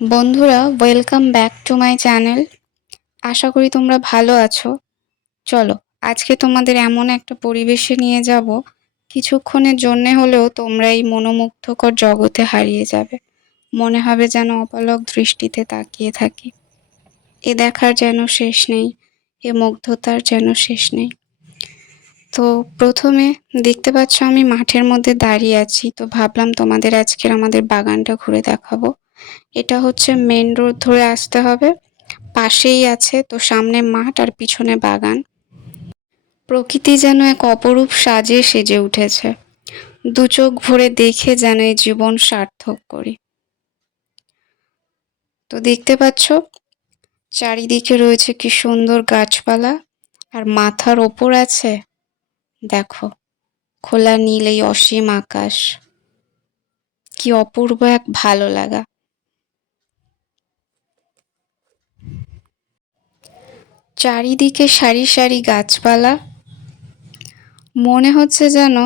বন্ধুরা, welcome back to my channel. আশা করি তোমরা ভালো আছো। চলো, আজকে তোমাদের এমন একটা পরিবেশে নিয়ে যাব, কিছুক্ষণের জন্যে হলেও তোমরা এই মনোমুগ্ধকর জগতে হারিয়ে যাবে। মনে হবে যেন অপলক দৃষ্টিতে তাকিয়ে থাকি। এ দেখার যেন শেষ নেই, এ মুগ্ধতার যেন শেষ নেই। তো প্রথমে দেখতে পাচ্ছ আমি মাঠের মধ্যে দাঁড়িয়ে আছি, তো ভাবলাম তোমাদের আজকের আমাদের বাগানটা ঘুরে দেখাবো। এটা হচ্ছে মেন রোড ধরে আসতে হবে, পাশেই আছে তো সামনে মাঠ আর পিছনে বাগান। প্রকৃতি যেন এক অপরূপ সাজে সেজে উঠেছে। দু চোখ ভরে দেখে যেন এই জীবন সার্থক করি। তো দেখতে পাচ্ছ চারিদিকে রয়েছে কি সুন্দর গাছপালা, আর মাথার ওপর আছে দেখো খোলা নীল এই অসীম আকাশ। কি অপূর্ব এক ভালো লাগা। চারিদিকে সারি সারি গাছপালা, মনে হচ্ছে যেন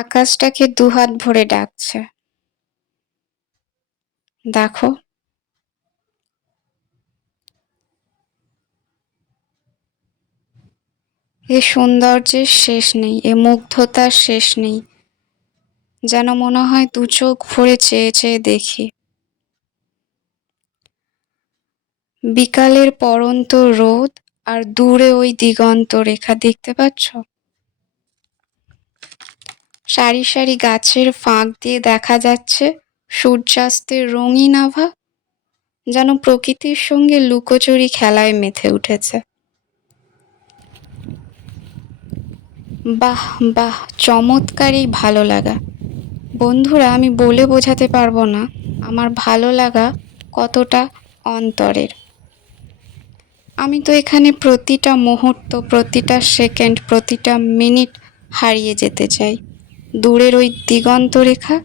আকাশটাকে দুহাত ভরে ডাকছে। দেখো, এ সৌন্দর্যের শেষ নেই, এ মুগ্ধতার শেষ নেই। যেন মনে হয় দু চোখ ভরে চেয়ে চেয়ে দেখি। বিকালের পড়ন্ত রোদ আর দূরে ওই দিগন্ত রেখা দেখতে পাচ্ছ? সারি সারি গাছের ফাঁক দিয়ে দেখা যাচ্ছে সূর্যাস্তের রঙিন আভা, যেন প্রকৃতির সঙ্গে লুকোচুরি খেলায় মেতে উঠেছে। বাহ বাহ, চমৎকার এই ভালো লাগা। বন্ধুরা, আমি বলে বোঝাতে পারবো না আমার ভালো লাগা কতটা অন্তরের। আমি তো এখানে প্রতিটা মুহূর্ত, প্রতিটা সেকেন্ড, প্রতিটা মিনিট হারিয়ে যেতে চাই। দূরের ওই দিগন্ত রেখা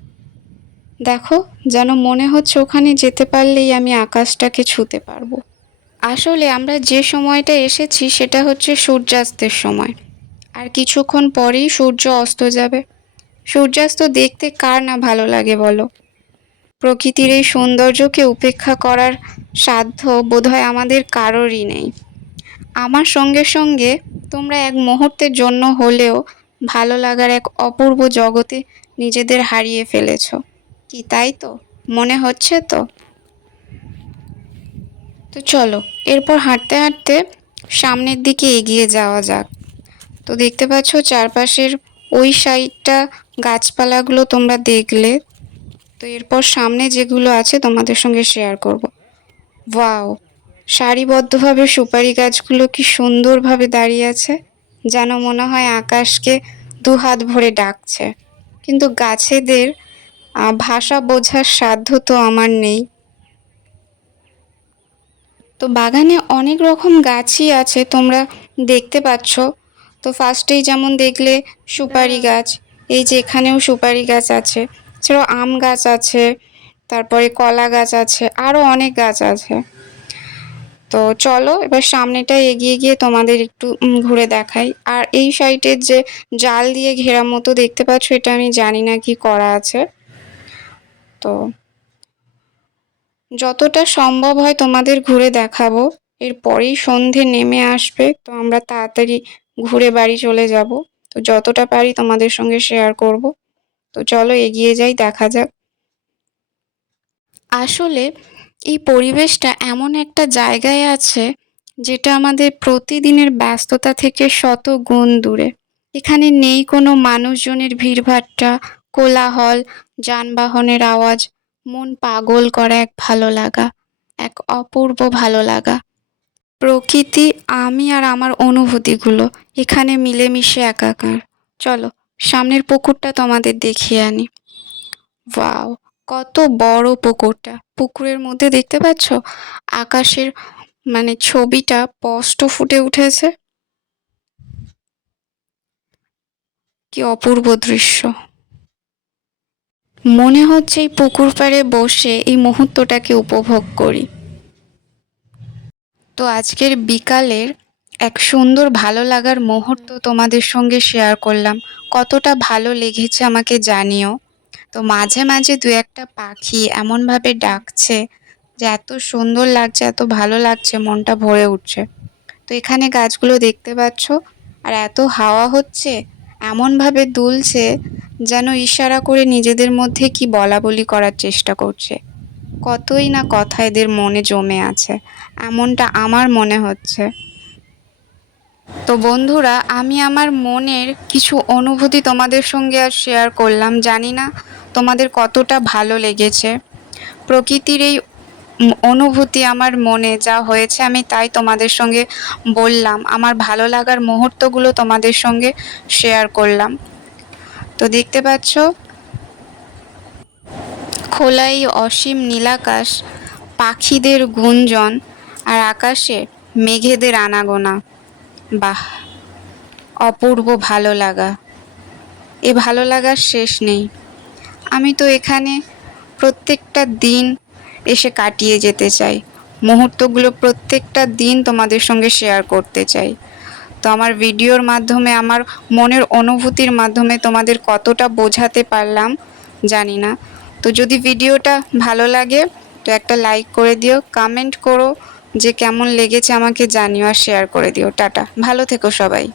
দেখো, যেন মনে হচ্ছে ওখানে যেতে পারলেই আমি আকাশটাকে ছুঁতে পারবো। আসলে আমরা যে সময়টা এসেছি সেটা হচ্ছে সূর্যাস্তের সময়, আর কিছুক্ষণ পরেই সূর্য অস্ত যাবে। সূর্যাস্ত দেখতে কার না ভালো লাগে বলো? প্রকৃতির এই সৌন্দর্যকে উপেক্ষা করার সাধ্য বোধহয় আমাদের কারোরই নেই। আমার সঙ্গে সঙ্গে তোমরা এক মুহূর্তের জন্য হলেও ভালো লাগার এক অপূর্ব জগতে নিজেদের হারিয়ে ফেলেছ কি, তাই তো মনে হচ্ছে? তো তো চলো, এরপর হাঁটতে হাঁটতে সামনের দিকে এগিয়ে যাওয়া যাক। তো দেখতে পাচ্ছ চারপাশের ওই সাইডটা গাছপালাগুলো তোমরা দেখলে, তো এরপর সামনে যেগুলো আছে তোমাদের সঙ্গে শেয়ার করব। ওয়াও, সারিবদ্ধভাবে সুপারি গাছগুলো কি সুন্দরভাবে দাঁড়িয়ে আছে, যেন মনে হয় আকাশকে দুহাত ভরে ডাকছে। কিন্তু গাছেদের ভাষা বোঝার সাধ্য তো আমার নেই। তো বাগানে অনেক রকম গাছই আছে তোমরা দেখতে পাচ্ছ। তো ফার্স্টেই যেমন দেখলে সুপারি গাছ, এই যে এখানেও সুপারি গাছ আছে, এছাড়াও আম গাছ আছে, তারপরে কলা গাছ আছে, আরও অনেক গাছ আছে। তো চলো এবার সামনেটা এগিয়ে গিয়ে তোমাদের একটু ঘুরে দেখাই। আর এই সাইডের যে জাল দিয়ে ঘেরা মতো দেখতে পাচ্ছ, এটা আমি জানি না কি করা আছে। তো যতটা সম্ভব হয় তোমাদের ঘুরে দেখাবো। এরপরেই সন্ধে নেমে আসবে, তো আমরা তাড়াতাড়ি ঘুরে বাড়ি চলে যাব। তো যতটা পারি তোমাদের সঙ্গে শেয়ার করব। তো চলো এগিয়ে যাই, দেখা যাক। আসলে এই পরিবেশটা এমন একটা জায়গায় আছে যেটা আমাদের প্রতিদিনের ব্যস্ততা থেকে শত গুণ দূরে। এখানে নেই কোনো মানুষজনের ভিড়ভাট্টা, কোলাহল, যানবাহনের আওয়াজ। মন পাগল করা এক ভালো লাগা, এক অপূর্ব ভালো লাগা। প্রকৃতি, আমি আর আমার অনুভূতিগুলো এখানে মিলেমিশে একাকার। চলো সামনের পুকুরটা তোমাদের দেখিয়ে আনি। ওয়াও, কত বড় পুকুরটা! পুকুরের মধ্যে দেখতে পাচ্ছ আকাশের ছবিটা স্পষ্ট ফুটে উঠেছে। কি অপূর্ব দৃশ্য! মনে হচ্ছে এই পুকুর পাড়ে বসে এই মুহূর্তটাকে উপভোগ করি। তো আজকের বিকালের এক সুন্দর ভালো লাগার মুহূর্ত তোমাদের সঙ্গে শেয়ার করলাম। কতটা ভালো লেগেছে আমাকে জানিও। তো মাঝে মাঝে দু একটা পাখি এমনভাবে ডাকছে, যে এত সুন্দর লাগছে, এত ভালো লাগছে, মনটা ভরে উঠছে। তো এখানে গাছগুলো দেখতে পাচ্ছ, আর এত হাওয়া হচ্ছে, এমনভাবে দুলছে যেন ইশারা করে নিজেদের মধ্যে কি বলাবলি করার চেষ্টা করছে। কতই না কথা এদের মনে জমে আছে, এমনটা আমার মনে হচ্ছে। তো বন্ধুরা, আমি আমার মনের কিছু অনুভূতি তোমাদের সঙ্গে আর শেয়ার করলাম। জানি না তোমাদের কতটা ভালো লেগেছে। প্রকৃতির এই অনুভূতি আমার মনে যা হয়েছে আমি তাই তোমাদের সঙ্গে বললাম। আমার ভালো লাগার মুহূর্তগুলো তোমাদের সঙ্গে শেয়ার করলাম। তো দেখতে পাচ্ছ খোলা এই অসীম নীলাকাশ, পাখিদের গুঞ্জন, আর আকাশে মেঘেদের আনাগোনা। বাহ, অপূর্ব ভালো লাগা। এ ভালো লাগার শেষ নেই। আমি তো এখানে প্রত্যেকটা দিন এসে কাটিয়ে যেতে চাই। মুহূর্তগুলো প্রত্যেকটা দিন তোমাদের সঙ্গে শেয়ার করতে চাই। তো আমার ভিডিওর মাধ্যমে, আমার মনের অনুভূতির মাধ্যমে তোমাদের কতটা বোঝাতে পারলাম জানি না। তো যদি ভিডিওটা ভালো লাগে তো একটা লাইক করে দিও, কমেন্ট করো যে কেমন লেগেছে আমাকে জানিও, আর শেয়ার করে দিও। টাটা, ভালো থেকো সবাই।